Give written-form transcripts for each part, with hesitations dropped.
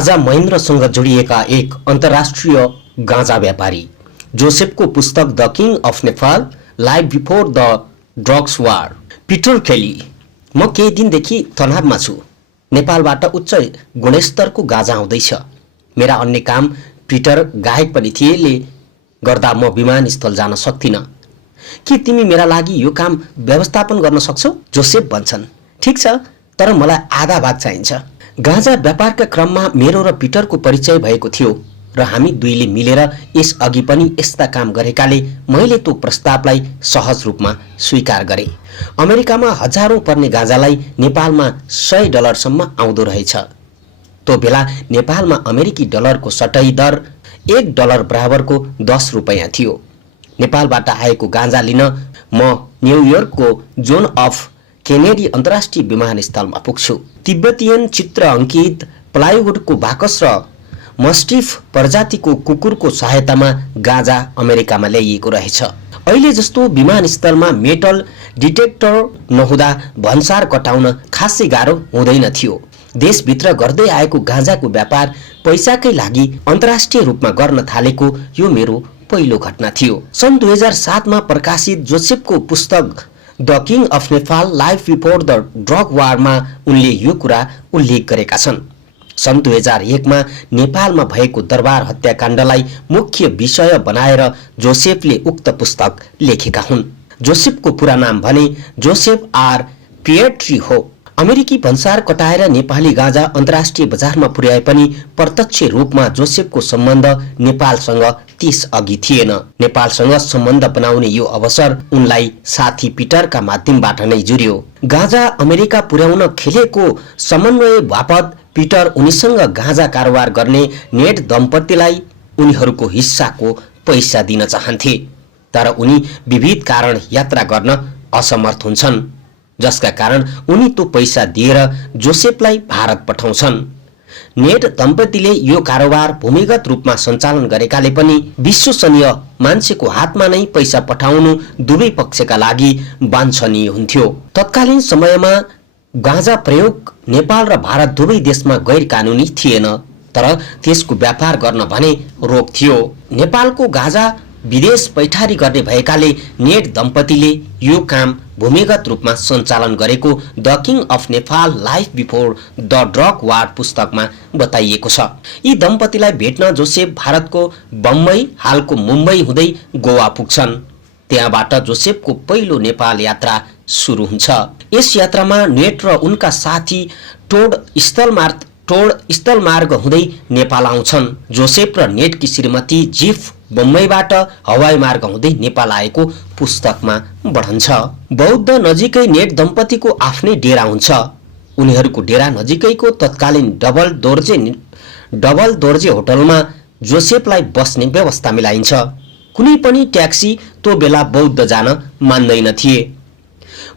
राजा महेन्द्रसँग जोडिएका एक अन्तर्राष्ट्रिय गाँजा व्यापारी जोसेफको पुस्तक the king of Nepal life before the drugs war. Peter केली, म केही दिनदेखि तनावमा छु। नेपालबाट उच्च गुणस्तरको गाँजा आउँदैछ। मेरा अन्य काम, पिटर गायक पनि थिएले गर्दा म विमानस्थल जान सक्दिनँ। के तिमी मेरा लागि यो काम व्यवस्थापन गर्न सक्छौ? जोसेफ भन्छन्, ठिक छ, तर मलाई आधा भाग चाहिन्छ। गाँजा व्यापारका क्रममा मेरो र पिटरको परिचय भएको थियो र हामी दुईले मिलेर यस अघि पनि यस्ता काम गरेकाले मैले त्यो प्रस्तावलाई सहज रूपमा स्वीकार गरे। अमेरिकामा हजारौं पर्ने गाँजालाई नेपालमा $100 आउँदो रहेछ। त्यो बेला नेपालमा अमेरिकी डलरको सटै दर $1 बराबरको 10 रुपैयाँ थियो। नेपालबाट आएको गाँजा लिन म न्युयोर्कको जोन अफ केनेडी अन्तर्राष्ट्रिय विमानस्थलमा पुग्छु। तिब्बतियन चित्र अंकित प्लाइवुडको बाकस र मस्टिफ प्रजातिको कुकुरको सहायतामा गाँजा अमेरिकामा ल्याइएको रहेछ। अहिले जस्तो विमानस्थलमा मेटल डिटेक्टर नहुँदा भन्सार कटाउन खासै गाह्रो हुँदैन थियो। देशभित्र गर्दै आएको गाँजाको व्यापार पैसाकै लागि अन्तर्राष्ट्रिय रूपमा गर्न थालेको यो मेरो पहिलो घटना थियो। सन् 2007 मा प्रकाशित जोसेफको पुस्तक the king of Nepal life before the drug वारमा उनले यो कुरा उल्लेख गरेका छन्। सन् 2001 मा नेपालमा भएको दरबार हत्याकाण्डलाई मुख्य विषय बनाएर जोसेफले उक्त पुस्तक लेखेका हुन्। जोसेफको पूरा नाम भने जोसेफ आर पिएट्री हो। अमेरिकी भन्सार कटाएर नेपाली गाँजा अन्तर्राष्ट्रिय बजारमा पुर्याए पनि प्रत्यक्ष रूपमा जोसेफको सम्बन्ध नेपालसँग त्यस अघि थिएन। नेपालसँग सम्बन्ध बनाउने यो अवसर उनलाई साथी पिटरका माध्यमबाट नै जुर्यो। गाँजा अमेरिका पुर्याउन खेलेको समन्वय बापत पिटर उनीसँग गाँजा कारोबार गर्ने नेट दम्पतिलाई उनीहरूको हिस्साको पैसा दिन चाहन्थे, तर उनी विविध कारण यात्रा गर्न असमर्थ हुन्छन्, जसका कारण उनी त्यो पैसा दिएर जोसेफलाई भारत पठाउँछन्। नेट दम्पतिले यो कारोबार भूमिगत रूपमा सञ्चालन गरेकाले पनि विश्वसनीय मान्छेको हातमा नै पैसा पठाउनु दुवै पक्षका लागि वाञ्छनीय हुन्थ्यो। तत्कालीन समयमा गाँजा प्रयोग नेपाल र भारत दुवै देशमा गैर कानूनी थिएन, तर त्यसको व्यापार गर्न भने रोक थियो। नेपालको गाँजा विदेश पैठारी गर्ने भएकाले नेट दम्पतिले यो काम भूमिगत रूपमा सञ्चालन गरेको the king of Nepal life before the drug war पुस्तकमा बताइएको छ। यी दम्पतिलाई भेट्न जोसेफ भारतको बम्बई, हालको मुम्बई हुँदै गोवा पुग्छन्। त्यहाँबाट जोसेफको पहिलो नेपाल यात्रा सुरु हुन्छ। यस यात्रामा नेट र उनका साथी टोड स्थलमार्ग हुँदै नेपाल आउँछन्। जोसेफ र नेटकी श्रीमती जिफ बम्बईबाट हवाई मार्ग हुँदै नेपाल आएको पुस्तकमा बढन्छ। बौद्ध नजिकै नेट दम्पतिको आफ्नै डेरा हुन्छ। उनीहरूको डेरा नजिकैको तत्कालीन डबल दोर्जे होटलमा जोसेफलाई बस्ने व्यवस्था मिलाइन्छ। कुनै पनि ट्याक्सी त्यो बेला बौद्ध जान मान्दैन थिए।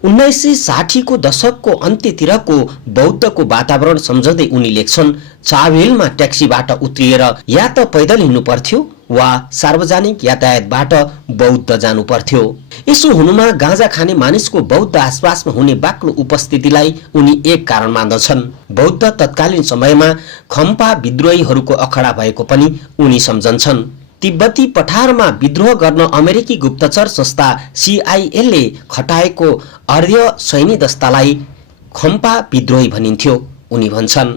1960 को दशकको अन्त्यतिरको बौद्धको वातावरण सम्झँदै उनी लेख्छन्, चावेलमा ट्याक्सीबाट उत्रिएर या त पैदल हिँड्नु पर्थ्यो वा सार्वजनिक यातायातबाट बौद्ध जानु पर्थ्यो। यसो हुनुमा गाँजा खाने मानिसको बौद्ध आसपासमा हुने बाक्लो उपस्थितिलाई उनी एक कारण मान्दछन्। बौद्ध तत्कालीन समयमा खम्पा विद्रोहीहरूको अखडा भएको पनि उनी सम्झन्छन्। तिब्बती पठारमा विद्रोह गर्न अमेरिकी गुप्तचर संस्था CIA ले खटाएको अर्ध सैनिक दस्तालाई खम्पा विद्रोही भनिन्थ्यो। उनी भन्छन्,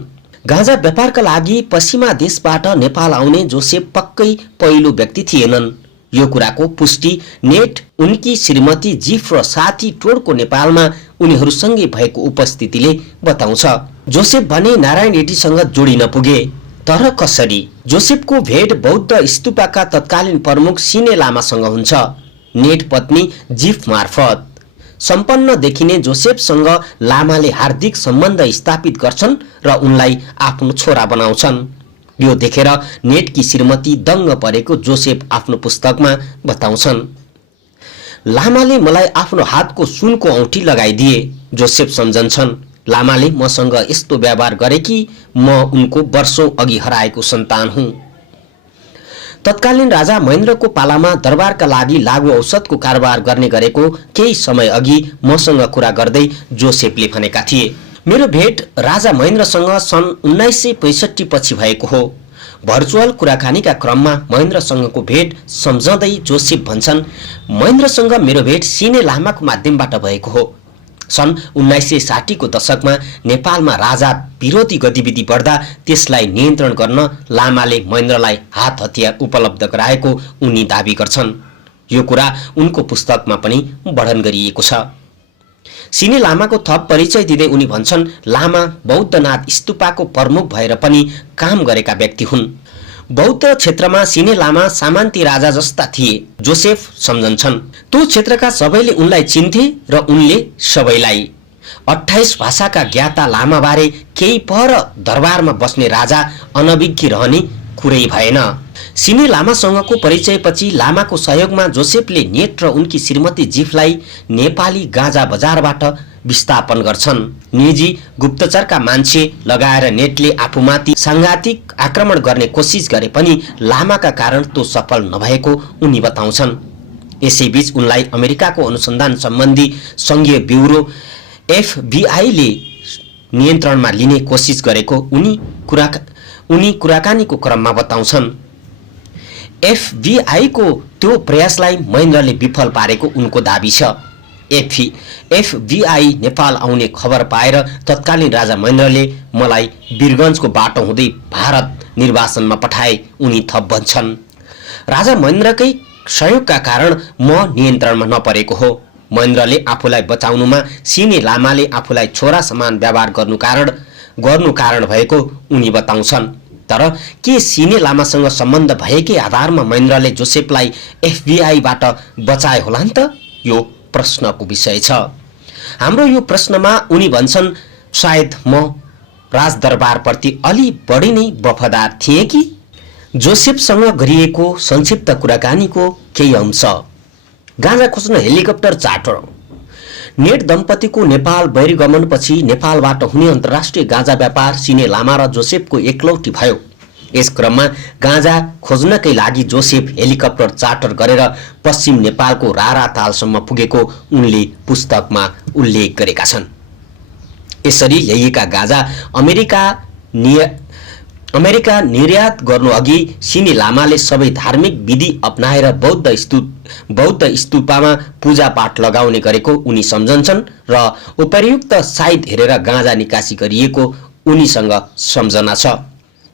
गाँजा व्यापारका लागि पश्चिमा देशबाट नेपाल आउने जोसेफ पक्कै पहिलो व्यक्ति थिएनन्। यो कुराको पुष्टि नेट, उनकी श्रीमती जिफ र साथी टोडको नेपालमा उनीहरूसँगै भएको उपस्थितिले बताउँछ। जोसेफ भने नारायण रेड्डीसँग जोडिन पुगे, तर कसरी? जोसेफको भेट बौद्ध स्तूपका तत्कालीन प्रमुख सिने लामासँग हुन्छ, नेट पत्नी जिफ मार्फत। सम्पन्न देखिने जोसेफसँग लामाले हार्दिक सम्बन्ध स्थापित गर्छन् र उनलाई आफ्नो छोरा बनाउँछन्। यो देखेर नेटकी श्रीमती दङ्ग परेको जोसेफ आफ्नो पुस्तकमा बताउँछन्। लामाले मलाई आफ्नो हातको सुनको औँठी लगाइदिए, जोसेफ सम्झन्छन्। लामाले मसँग यस्तो व्यवहार गरे कि म उनको वर्षौं अघि हराएको सन्तान हुँ। तत्कालीन राजा महेन्द्रको पालामा दरबारका लागि लागु औषधको कारोबार गर्ने गरेको केही समय अघि मसँग कुरा गर्दै जोसेफले भनेका थिए, मेरो भेट राजा महेन्द्रसँग सन् 1965 पछि भएको हो। भर्चुअल कुराकानीका क्रममा महेन्द्रसँगको भेट सम्झँदै जोसेफ भन्छन्, महेन्द्रसँग मेरो भेट सिने लामाको माध्यमबाट भएको हो। सन् 1960 को दशकमा नेपालमा राजा विरोधी गतिविधि बढ्दा त्यसलाई नियन्त्रण गर्न लामाले महेन्द्रलाई हात हतियार उपलब्ध गराएको उनी दाबी गर्छन्। यो कुरा उनको पुस्तकमा पनि वर्णन गरिएको छ। सिने लामाको थप परिचय दिँदै उनी भन्छन्, लामा बौद्धनाथ स्तूपाको प्रमुख भएर पनि काम गरेका व्यक्ति हुन्। बौद्ध क्षेत्रमा सिने लामा सामन्ती राजा जस्ता थिए, जोसेफ सम्झन्छन्। त्यो क्षेत्रका सबैले उनलाई चिन्थे र उनले सबैलाई। 28 भाषाका ज्ञाता लामाबारे केही पर दरबारमा बस्ने राजा अनभिज्ञ रहने कुरै भएन। सिने लामासँगको परिचयपछि लामाको सहयोगमा जोसेफले नेट र उनकी श्रीमती जिफलाई नेपाली गाँजा बजारबाट विस्थापन गर्छन्। निजी गुप्तचरका मान्छे लगाएर नेटले आफूमाथि सांघातिक आक्रमण गर्ने कोसिस गरे पनि लामाका कारण त्यो सफल नभएको उनी बताउँछन्। यसैबीच उनलाई अमेरिकाको अनुसन्धान सम्बन्धी संघीय ब्युरो FBI ले नियन्त्रणमा लिने कोसिस गरेको उनी कुराकानीको क्रममा बताउँछन्। FBI को त्यो प्रयासलाई महेन्द्रले विफल पारेको उनको दाबी छ। FBI नेपाल आउने खबर पाएर तत्कालीन राजा महेन्द्रले मलाई वीरगञ्जको बाटो हुँदै भारत निर्वासनमा पठाए, उनी थप भन्छन्। राजा महेन्द्रकै सहयोगका कारण म नियन्त्रणमा नपरेको हो। महेन्द्रले आफूलाई बचाउनुमा सिने लामाले आफूलाई छोरा समान व्यवहार गर्नु कारण भएको उनी बताउँछन्। तर के सिने लामासँग सम्बन्ध भएकै आधारमा महेन्द्रले जोसेफलाई FBI बाट बचाए होला नि त? यो प्रश्नको विषय छ। हाम्रो यो प्रश्नमा उनी भन्छन्, सायद म राजदरबारप्रति अलि बढी नै वफादार थिए कि। जोसेफसँग गरिएको संक्षिप्त कुराकानीको केही अंश। गाँजा खोज्न हेलिकप्टर चार्टर। नेट दम्पतिको नेपाल बहिर्गमनपछि नेपालबाट हुने अन्तर्राष्ट्रिय गाँजा व्यापार सिने लामा र जोसेफको एकलौटी भयो। यस क्रममा गाँजा खोज्नकै लागि जोसेफ हेलिकप्टर चार्टर गरेर पश्चिम नेपालको रारातालसम्म पुगेको उनले पुस्तकमा उल्लेख गरेका छन्। यसरी ल्याइएका गाँजा अमेरिका निर्यात गर्नु अघि सिने लामाले सबै धार्मिक विधि अपनाएर बौद्ध स्तूपमा पूजापाठ लगाउने गरेको उनी सम्झन्छन् र उपर्युक्त साइट हेरेर गाँजा निकासी गरिएको उनीसँग सम्झना छ।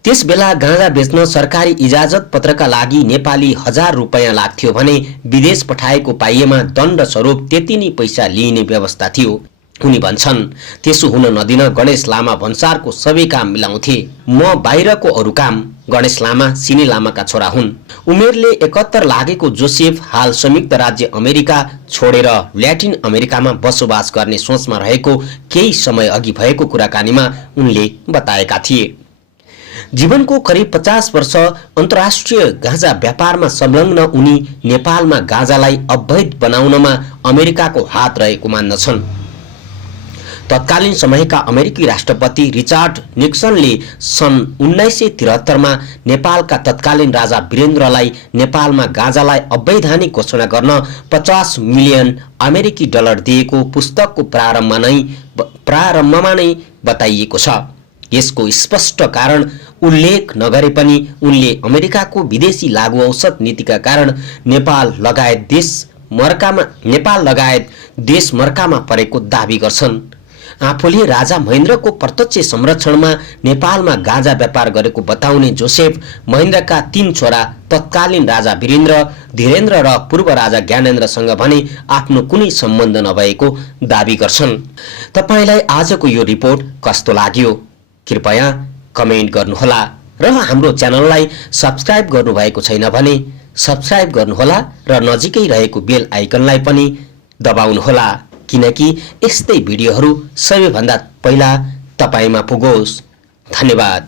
त्यस बेला गाँजा बेच्न सरकारी इजाजत पत्रका लागि नेपाली 1000 रुपैयाँ लाग्थ्यो भने विदेश पठाएको पाइएमा दण्ड स्वरूप त्यति नै पैसा लिइने व्यवस्था थियो। उनी भन्छन्, त्यसो हुन नदिन गणेश लामा भन्सारको सबै काम मिलाउँथे। म बाहिरको अरू काम। गणेश लामा सिने लामाका छोरा हुन्। उमेरले 71 लागेको जोसेफ हाल संयुक्त राज्य अमेरिका छोडेर ल्याटिन अमेरिकामा बसोबास गर्ने सोचमा रहेको केही समय अघि भएको कुराकानीमा उनले बताएका थिए। जीवनको करिब 50 वर्ष अन्तर्राष्ट्रिय गाँजा व्यापारमा संलग्न उनी नेपालमा गाँजालाई अवैध बनाउनमा अमेरिकाको हात रहेको मान्दछन्। तत्कालीन समयका अमेरिकी राष्ट्रपति रिचार्ड निक्सनले सन् 1973 मा नेपालका तत्कालीन राजा वीरेन्द्रलाई नेपालमा गाँजालाई अवैधानिक घोषणा गर्न 50 मिलियन अमेरिकी डलर दिएको पुस्तकको प्रारम्भमा नै बताइएको छ। यसको स्पष्ट कारण उल्लेख नगरे पनि उनले अमेरिकाको विदेशी लागू औषध नीतिका कारण नेपाल लगायत देश मर्कामा परेको दाबी गर्छन्। आफूले राजा महेन्द्रको प्रत्यक्ष संरक्षणमा नेपालमा गाँजा व्यापार गरेको बताउने जोसेफ महेन्द्रका 3 छोरा तत्कालीन राजा वीरेन्द्र, धीरेन्द्र र पूर्व राजा ज्ञानेन्द्रसँग भने आफ्नो कुनै सम्बन्ध नभएको दाबी गर्छन्। तपाईलाई आजको यो रिपोर्ट कस्तो लाग्यो? कृपया कमेन्ट गर्नुहोला र हाम्रो च्यानललाई सब्स्क्राइब गर्नुभएको छैन भने सब्स्क्राइब गर्नुहोला र नजिकै रहेको बेल आइकनलाई पनि दबाउनुहोला, किनकि यस्तै भिडियोहरू सबैभन्दा पहिला तपाईमा पुगोस्। धन्यवाद।